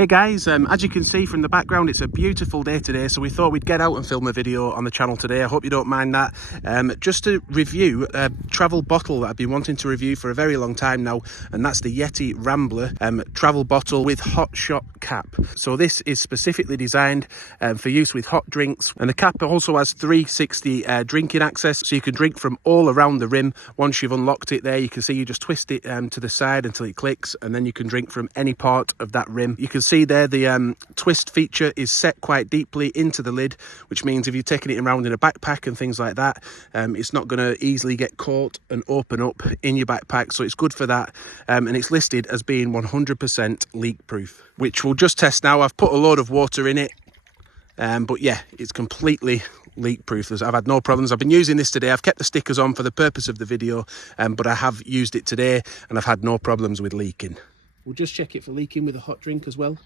Hey guys, as you can see from the background, it's a beautiful day today, so we thought we'd get out and film a video on the channel today. I hope you don't mind that. Just to review a travel bottle that I've been wanting to review for a very long time now, and that's the Yeti Rambler travel bottle with HotShot Cap. So this is specifically designed for use with hot drinks, and the cap also has 360 drinking access, so you can drink from all around the rim. Once you've unlocked it there, you can see you just twist it to the side until it clicks, and then you can drink from any part of that rim. You can see there the twist feature is set quite deeply into the lid, which means if you're taking it around in a backpack and things like that, it's not going to easily get caught and open up in your backpack, so it's good for that. And it's listed as being 100% leak proof, which we'll just test now. I've put a load of water in it, but yeah, it's completely leak proof. I've had no problems. I've been using this today. I've kept the stickers on for the purpose of the video, but I have used it today and I've had no problems with leaking. We'll just check it for leaking with a hot drink as well.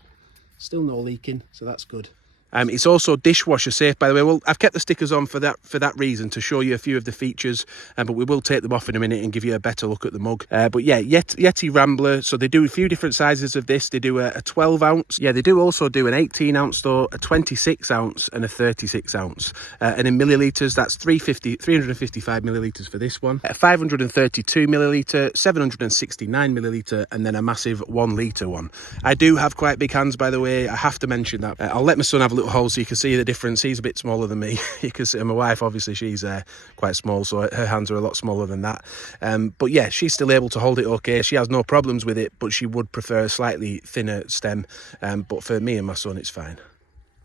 Still no leaking, so that's good. It's also dishwasher safe, by the way. Well, I've kept the stickers on for that reason, to show you a few of the features, but we will take them off in a minute and give you a better look at the mug. But yeah, Yeti Rambler, so they do a few different sizes of this. They do a 12 ounce. Yeah, they do also do an 18 ounce though, a 26 ounce and a 36 ounce. And in millilitres, that's 355 millilitres for this one, 532 millilitre, 769 millilitre, and then a massive 1 litre one. I do have quite big hands, by the way. I have to mention that. I'll let my son have a little hole so you can see the difference. He's a bit smaller than me. You can see my wife, obviously she's quite small, so her hands are a lot smaller than that. But yeah, she's still able to hold it okay. She has no problems with it, but she would prefer a slightly thinner stem. But for me and my son, it's fine.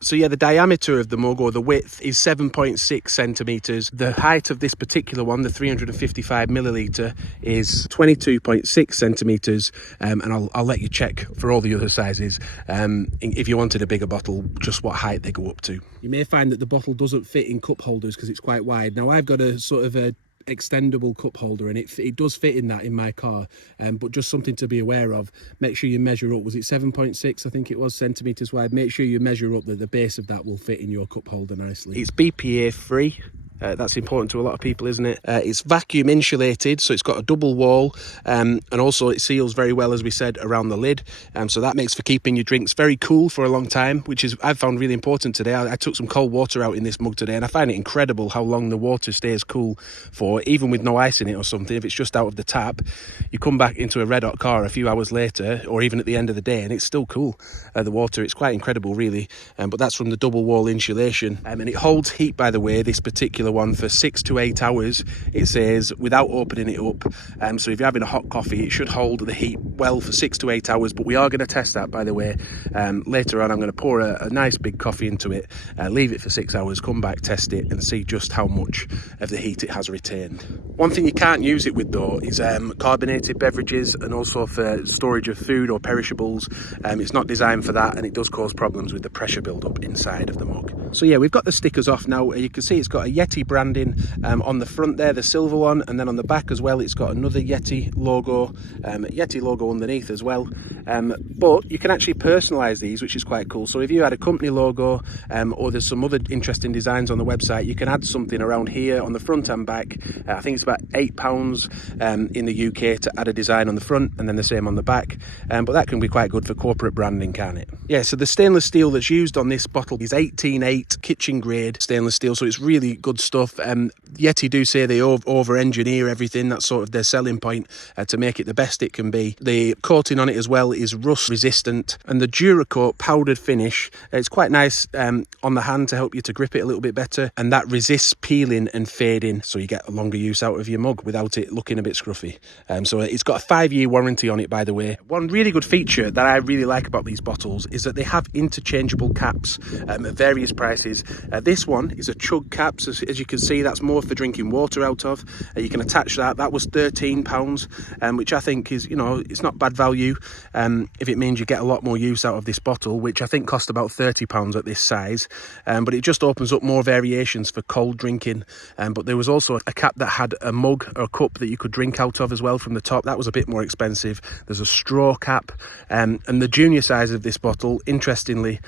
So yeah, the diameter of the mug, or the width, is 7.6 centimetres. The height of this particular one, the 355 millilitre, is 22.6 centimetres. And I'll let you check for all the other sizes, if you wanted a bigger bottle, just what height they go up to. You may find that the bottle doesn't fit in cup holders because it's quite wide. Now I've got a sort of a extendable cup holder, and it does fit in that in my car, but just something to be aware of. Make sure you measure up. Was it 7.6 I think it was centimeters wide? Make sure you measure up that the base of that will fit in your cup holder nicely. It's BPA free. That's important to a lot of people, isn't it? It's vacuum insulated, so it's got a double wall, and also it seals very well, as we said, around the lid, so that makes for keeping your drinks very cool for a long time, which is I've found really important today. I took some cold water out in this mug today, and I find it incredible how long the water stays cool for, even with no ice in it or something. If it's just out of the tap, you come back into a red hot car a few hours later, or even at the end of the day, and it's still cool, the water. It's quite incredible, really. But that's from the double wall insulation, and it holds heat, by the way, this particular one, for 6 to 8 hours, it says, without opening it up. So if you're having a hot coffee, it should hold the heat well for 6 to 8 hours, but we are going to test that, by the way. Later on, I'm going to pour a nice big coffee into it, leave it for 6 hours, come back, test it, and see just how much of the heat it has retained. One thing you can't use it with though is carbonated beverages, and also for storage of food or perishables. It's not designed for that, and it does cause problems with the pressure build-up inside of the mug. So yeah, we've got the stickers off now. You can see it's got a Yeti branding on the front there, the silver one, and then on the back as well, it's got another Yeti logo underneath as well. But you can actually personalize these, which is quite cool. So if you had a company logo, or there's some other interesting designs on the website, you can add something around here on the front and back. I think it's about £8 in the UK to add a design on the front, and then the same on the back. But that can be quite good for corporate branding, can't it? Yeah, so the stainless steel that's used on this bottle is 18.8 kitchen grade stainless steel, so it's really good stuff. Yeti do say they over-engineer everything. That's sort of their selling point, to make it the best it can be. The coating on it as well is rust resistant, and the Duracoat powdered finish, it's quite nice on the hand to help you to grip it a little bit better, and that resists peeling and fading, so you get a longer use out of your mug without it looking a bit scruffy. So it's got a 5-year warranty on it, by the way. One really good feature that I really like about these bottles is that they have interchangeable caps at various prices. This one is a Chug Cap, so as you can see, that's more for drinking water out of. You can attach that was £13, which I think is, it's not bad value, if it means you get a lot more use out of this bottle, which I think cost about £30 at this size. But it just opens up more variations for cold drinking. But there was also a cap that had a mug or a cup that you could drink out of as well from the top. That was a bit more expensive. There's a straw cap, and the junior size of this bottle, interestingly,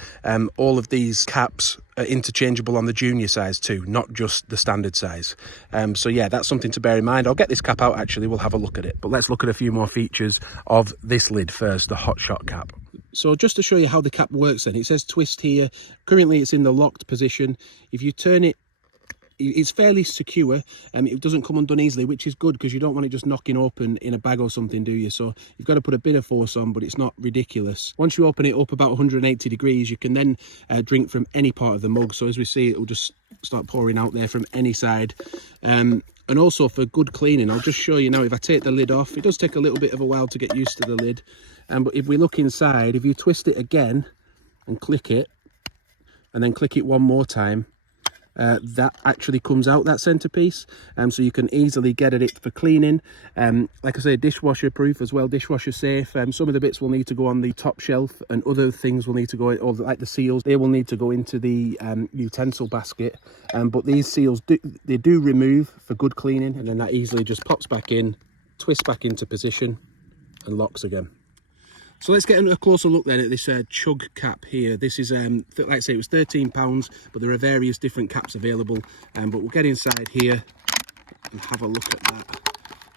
all of these caps are interchangeable on the junior size too, not just the standard size. So yeah, that's something to bear in mind. I'll get this cap out, actually, we'll have a look at it. But let's look at a few more features of this lid first, the HotShot Cap. So just to show you how the cap works then, it says twist here. Currently it's in the locked position. If you turn it, it's fairly secure, and it doesn't come undone easily, which is good because you don't want it just knocking open in a bag or something, do you? So you've got to put a bit of force on, but it's not ridiculous. Once you open it up about 180 degrees, you can then drink from any part of the mug. So as we see, it will just start pouring out there from any side. And also for good cleaning, I'll just show you now, if I take the lid off, it does take a little bit of a while to get used to the lid. But if we look inside, if you twist it again and click it, and then click it one more time, that actually comes out, that centerpiece, so you can easily get at it for cleaning. Like I say, dishwasher proof as well, dishwasher safe. Some of the bits will need to go on the top shelf, and other things will need to go, or like the seals, they will need to go into the utensil basket. But these seals do remove for good cleaning, and then that easily just pops back in, twists back into position, and locks again. So let's get a closer look then at this Chug Cap here. This is, like I say, it was £13, but there are various different caps available. But we'll get inside here and have a look at that,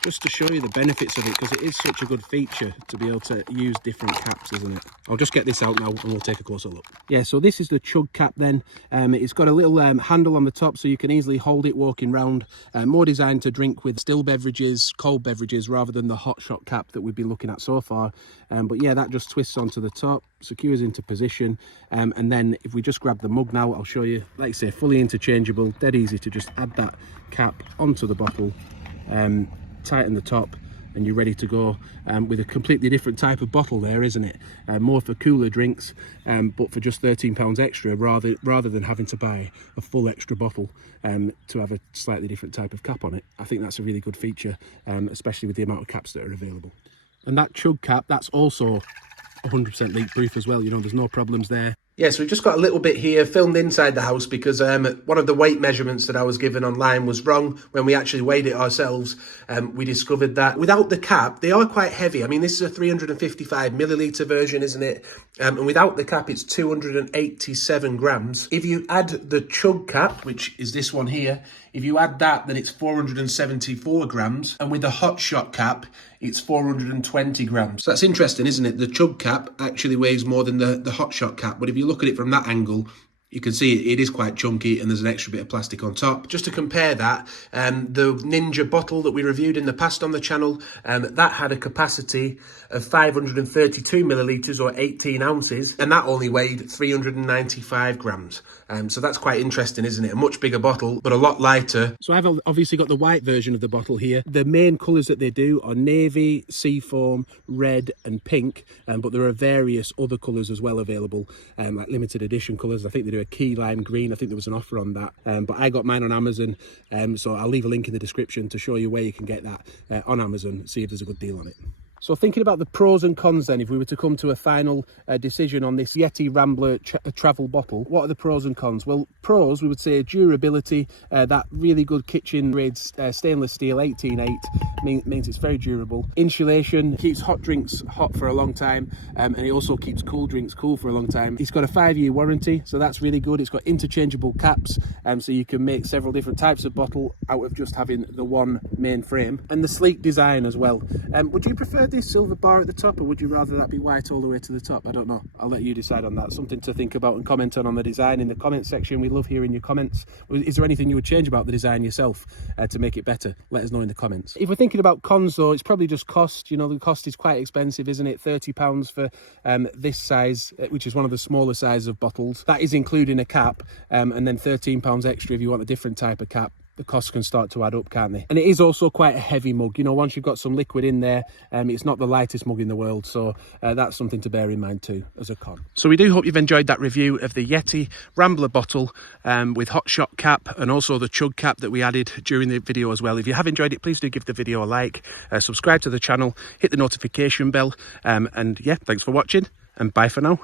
just to show you the benefits of it, because it is such a good feature to be able to use different caps, isn't it? I'll just get this out now and we'll take a closer look. Yeah, so this is the Chug Cap then. It's got a little handle on the top so you can easily hold it walking round. More designed to drink with still beverages, cold beverages, rather than the HotShot Cap that we've been looking at so far. But yeah, that just twists onto the top, secures into position. And then if we just grab the mug now, I'll show you, like I say, fully interchangeable, dead easy to just add that cap onto the bottle. Tighten the top, and you're ready to go, with a completely different type of bottle there, isn't it? More for cooler drinks, but for just £13 extra, rather than having to buy a full extra bottle to have a slightly different type of cap on it. I think that's a really good feature, especially with the amount of caps that are available. And that Chug Cap, that's also 100% leak proof as well, you know, there's no problems there. Yeah, so we've just got a little bit here filmed inside the house because one of the weight measurements that I was given online was wrong. When we actually weighed it ourselves, we discovered that without the cap, they are quite heavy. I mean, this is a 355 milliliter version, isn't it? And without the cap, it's 287 grams. If you add the Chug Cap, which is this one here, if you add that, then it's 474 grams. And with the HotShot Cap, it's 420 grams. So that's interesting, isn't it? The Chug Cap actually weighs more than the HotShot Cap. But if you look at it from that angle, you can see it is quite chunky, and there's an extra bit of plastic on top. Just to compare that, the Ninja bottle that we reviewed in the past on the channel, that had a capacity of 532 millilitres or 18 ounces, and that only weighed 395 grams. So that's quite interesting, isn't it? A much bigger bottle, but a lot lighter. So I've obviously got the white version of the bottle here. The main colours that they do are navy, seafoam, red and pink, but there are various other colours as well available, like limited edition colours. I think they do a key lime green. I think there was an offer on that, but I got mine on Amazon, so I'll leave a link in the description to show you where you can get that on Amazon, see if there's a good deal on it. So thinking about the pros and cons then, if we were to come to a final decision on this Yeti Rambler travel bottle, what are the pros and cons? Well, pros, we would say durability, that really good kitchen grade stainless steel 18.8 means it's very durable. Insulation, keeps hot drinks hot for a long time, and it also keeps cool drinks cool for a long time. It's got a 5-year warranty, so that's really good. It's got interchangeable caps, so you can make several different types of bottle out of just having the one main frame. And the sleek design as well. Would you prefer this silver bar at the top, or would you rather that be white all the way to the top? I don't know, I'll let you decide on that. Something to think about and comment on the design in the comment section. We love hearing your comments. Is there anything you would change about the design yourself to make it better? Let us know in the comments. If we're thinking about cons though, it's probably just cost. You know, the cost is quite expensive, isn't it? £30 for this size, which is one of the smaller sizes of bottles. That is including a cap, and then £13 extra if you want a different type of cap. The costs can start to add up, can't they? And it is also quite a heavy mug. You know, once you've got some liquid in there, it's not the lightest mug in the world. So that's something to bear in mind too, as a con. So we do hope you've enjoyed that review of the Yeti Rambler bottle with HotShot Cap, and also the Chug Cap that we added during the video as well. If you have enjoyed it, please do give the video a like, subscribe to the channel, hit the notification bell, and yeah, thanks for watching, and bye for now.